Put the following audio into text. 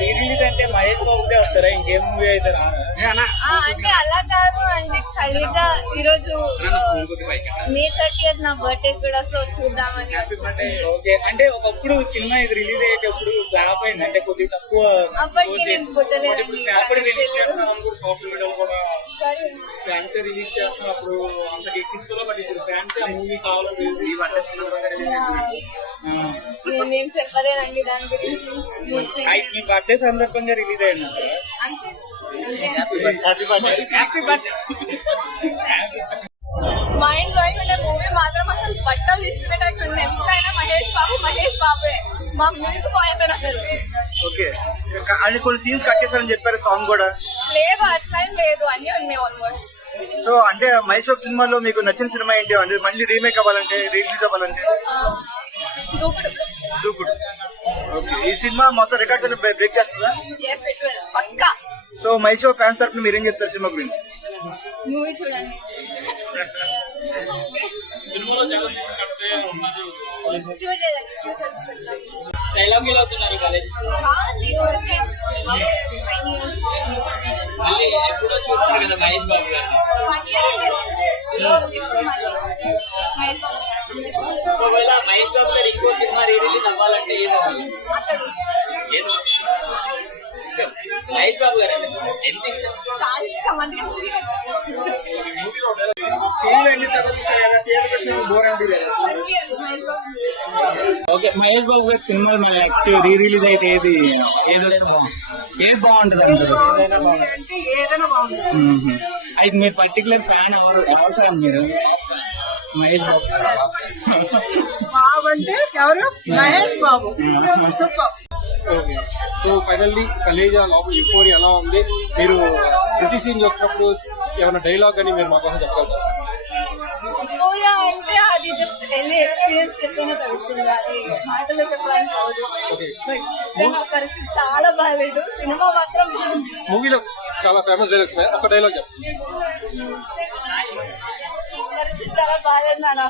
Release అంటే మహేష్ బాబుదే వస్తారా, ఇంకేం మూవీ అయితే అంటే అలా కాదు. అంటే ఖలీజా ఈరోజు మే 30th నా బర్త్డే కూడా, సో చూద్దామని. ఓకే, అంటే ఒకప్పుడు సినిమా ఇది రిలీజ్ అయ్యేటప్పుడు ఫ్లాప్ అయింది, అంటే కొద్దిగా తక్కువ. అప్పటికి నేను పుట్టలేదండి. ఫ్యాన్స్ రిలీజ్ చేస్తున్నా అప్పుడు అంత ఎక్కించుకోవాలి, బట్ ఇప్పుడు ఫ్యాన్స్ ఆ మూవీ కావాలని నేనేం చెప్పలేనండి దాని గురించి. మీ బర్త్డే సందర్భంగా రిలీజ్ అయింది. మైండ్ బ్లోయింగ్ ఉండే మూవీ మాత్రం అసలు బట్టలు తీసుకునేటట్టు ఉంది. ఎంతైనా మహేష్ బాబే మా మిల్క్ పోయేది అసలు. ఓకే, అని కొన్ని సీన్స్ కట్ చేశారని చెప్పారు, సాంగ్ కూడా లేదు, అట్లా లేదు, అన్ని ఉన్నాయి ఆల్మోస్ట్. సో అంటే మహేష్ బాబు సినిమాలో మీకు నచ్చిన సినిమా ఏంటి, అంటే మళ్ళీ రీమేక్ అవ్వాలంటే, రిలీజ్ అవ్వాలంటే? దూకుడు. ఓకే, ఈ సినిమా మొత్తం రికార్డ్స్ అన్ని బ్రేక్ చేస్తుందా? పక్కా. సో మహేష్ బాబు ఫ్యాన్స్ తరఫున మీరేం చెప్తారు సినిమా గురించి? మూవీ చూడండి. చూడలేదండి, డైలాగ్ ఫీల్ అవుతున్నారు కాలేజ్ మళ్ళీ ఎప్పుడో చూస్తారు కదా మహేష్ బాబు గారు. ఒకవేళ మహేష్ బాబు గారు ఇంకో సినిమా రిలీజ్ అవ్వాలంటే ఏదవ్వాలి? ఇష్టం మహేష్ బాబు గారు అంటే ఎంత ఇష్టం? చాలా ఇష్టం. అందుకే మూవీ ఓకే, మహేష్ బాబు గారి సినిమాలు మన నెక్స్ట్ రీ రిలీజ్ అయితే ఏది బాగుంటుంది అంటారు? అయితే మీరు పర్టికులర్ ఫ్యాన్ అవసరం మీరు మహేష్ బాబు అంటే ఎవరు? మహేష్ బాబు. సో ఫైనల్లీ కలేజా లోపల యూఫోరియా ఎలా ఉంది? మీరు ప్రతి సీన్ చూసినప్పుడు ఏమైనా డైలాగ్ అని మీరు మా కోసం చెప్పగలుగుతారు? అంటే అది జస్ట్ వెళ్ళి ఎక్స్పీరియన్స్ చేస్తేనే తెలుస్తుంది, అది మాటలో చెప్పడానికి కాదు. నా పరిస్థితి చాలా బాగాలేదు. సినిమా మాత్రం మూవీలో చాలా ఫేమస్ డైలాగ్స్ ఉన్నాయి, ఒక డైలాగ్ చెప్పండి. పరిస్థితి చాలా బాగాలేదు నాన్న.